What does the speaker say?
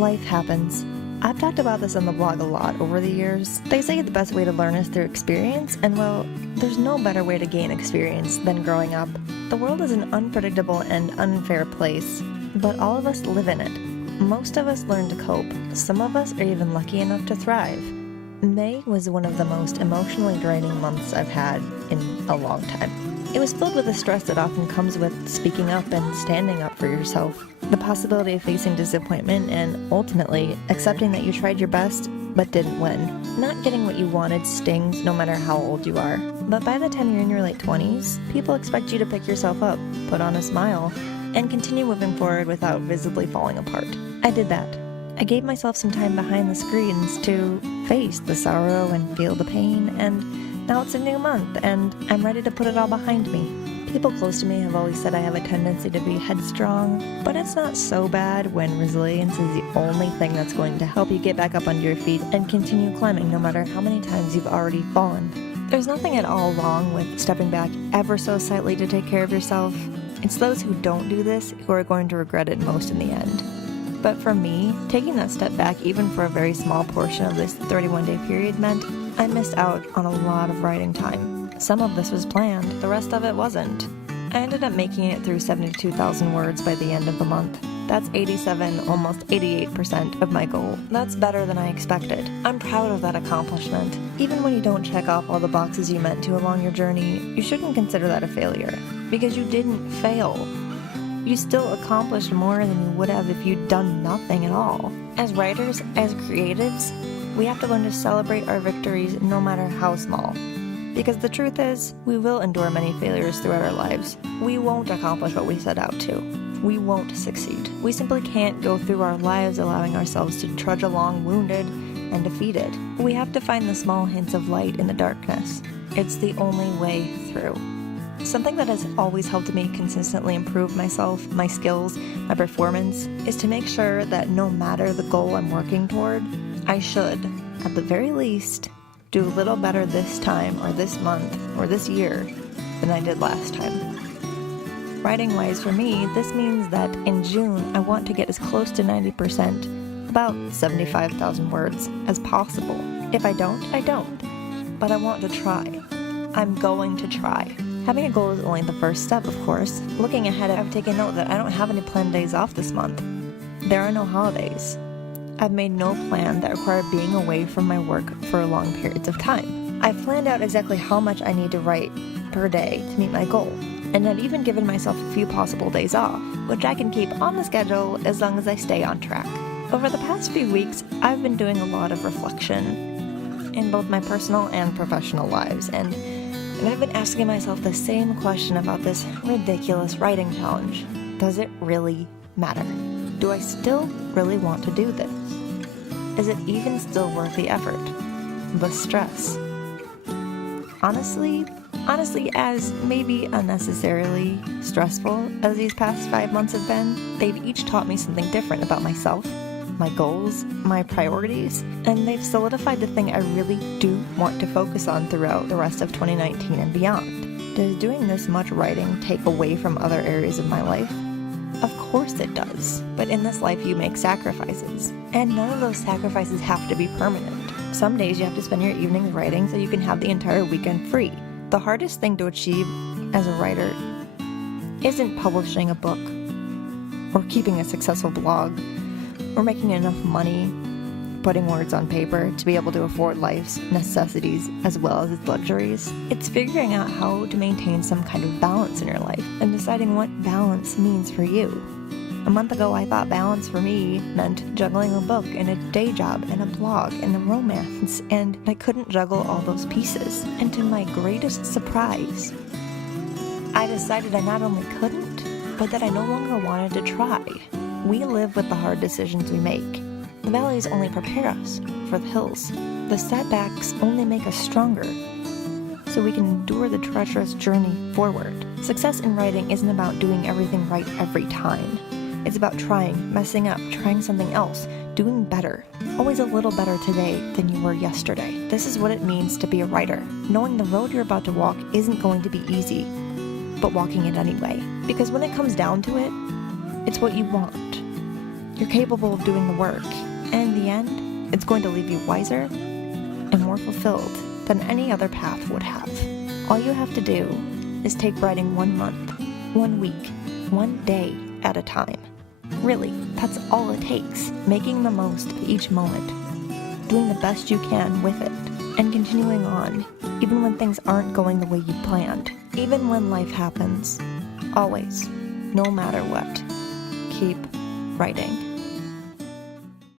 Life happens. I've talked about this on the blog a lot over the years. They say the best way to learn is through experience, and well, there's no better way to gain experience than growing up. The world is an unpredictable and unfair place, but all of us live in it. Most of us learn to cope. Some of us are even lucky enough to thrive. May was one of the most emotionally draining months I've had in a long time. It was filled with the stress that often comes with speaking up and standing up for yourself. The possibility of facing disappointment and, ultimately, accepting that you tried your best but didn't win. Not getting what you wanted stings no matter how old you are. But by the time you're in your late 20s, people expect you to pick yourself up, put on a smile, and continue moving forward without visibly falling apart. I did that. I gave myself some time behind the screens to face the sorrow and feel the pain, and now it's a new month, and I'm ready to put it all behind me. People close to me have always said I have a tendency to be headstrong, but it's not so bad when resilience is the only thing that's going to help you get back up onto your feet and continue climbing no matter how many times you've already fallen. There's nothing at all wrong with stepping back ever so slightly to take care of yourself. It's those who don't do this who are going to regret it most in the end. But for me, taking that step back even for a very small portion of this 31-day period meant I missed out on a lot of writing time. Some of this was planned, the rest of it wasn't. I ended up making it through 72,000 words by the end of the month. That's 87, almost 88% of my goal. That's better than I expected. I'm proud of that accomplishment. Even when you don't check off all the boxes you meant to along your journey, you shouldn't consider that a failure, because you didn't fail. You still accomplished more than you would have if you'd done nothing at all. As writers, as creatives, we have to learn to celebrate our victories no matter how small. Because the truth is, we will endure many failures throughout our lives. We won't accomplish what we set out to. We won't succeed. We simply can't go through our lives allowing ourselves to trudge along wounded and defeated. We have to find the small hints of light in the darkness. It's the only way through. Something that has always helped me consistently improve myself, my skills, my performance, is to make sure that no matter the goal I'm working toward, I should, at the very least, do a little better this time or this month or this year than I did last time. Writing-wise for me, this means that in June I want to get as close to 90%, about 75,000 words, as possible. If I don't, I don't. But I want to try. I'm going to try. Having a goal is only the first step, of course. Looking ahead, I've taken note that I don't have any planned days off this month. There are no holidays. I've made no plan that require being away from my work for long periods of time. I've planned out exactly how much I need to write per day to meet my goal, and I've even given myself a few possible days off, which I can keep on the schedule as long as I stay on track. Over the past few weeks, I've been doing a lot of reflection in both my personal and professional lives, and I've been asking myself the same question about this ridiculous writing challenge. Does it really matter? Do I still really want to do this? Is it even still worth the effort? The stress? Honestly, as maybe unnecessarily stressful as these past 5 months have been, they've each taught me something different about myself, my goals, my priorities, and they've solidified the thing I really do want to focus on throughout the rest of 2019 and beyond. Does doing this much writing take away from other areas of my life? Of course it does. But in this life you make sacrifices, and none of those sacrifices have to be permanent. Some days you have to spend your evenings writing so you can have the entire weekend free. The hardest thing to achieve as a writer isn't publishing a book, or keeping a successful blog, or making enough money, putting words on paper to be able to afford life's necessities as well as its luxuries. It's figuring out how to maintain some kind of balance in your life and deciding what balance means for you. A month ago, I thought balance for me meant juggling a book and a day job and a blog and a romance, and I couldn't juggle all those pieces. And to my greatest surprise, I decided I not only couldn't, but that I no longer wanted to try. We live with the hard decisions we make. The valleys only prepare us for the hills. The setbacks only make us stronger, so we can endure the treacherous journey forward. Success in writing isn't about doing everything right every time. It's about trying, messing up, trying something else, doing better. Always a little better today than you were yesterday. This is what it means to be a writer. Knowing the road you're about to walk isn't going to be easy, but walking it anyway. Because when it comes down to it, it's what you want. You're capable of doing the work, and in the end, it's going to leave you wiser and more fulfilled than any other path would have. All you have to do is take writing 1 month, 1 week, 1 day at a time. Really, that's all it takes, making the most of each moment, doing the best you can with it, and continuing on, even when things aren't going the way you planned, even when life happens. Always, no matter what, keep writing.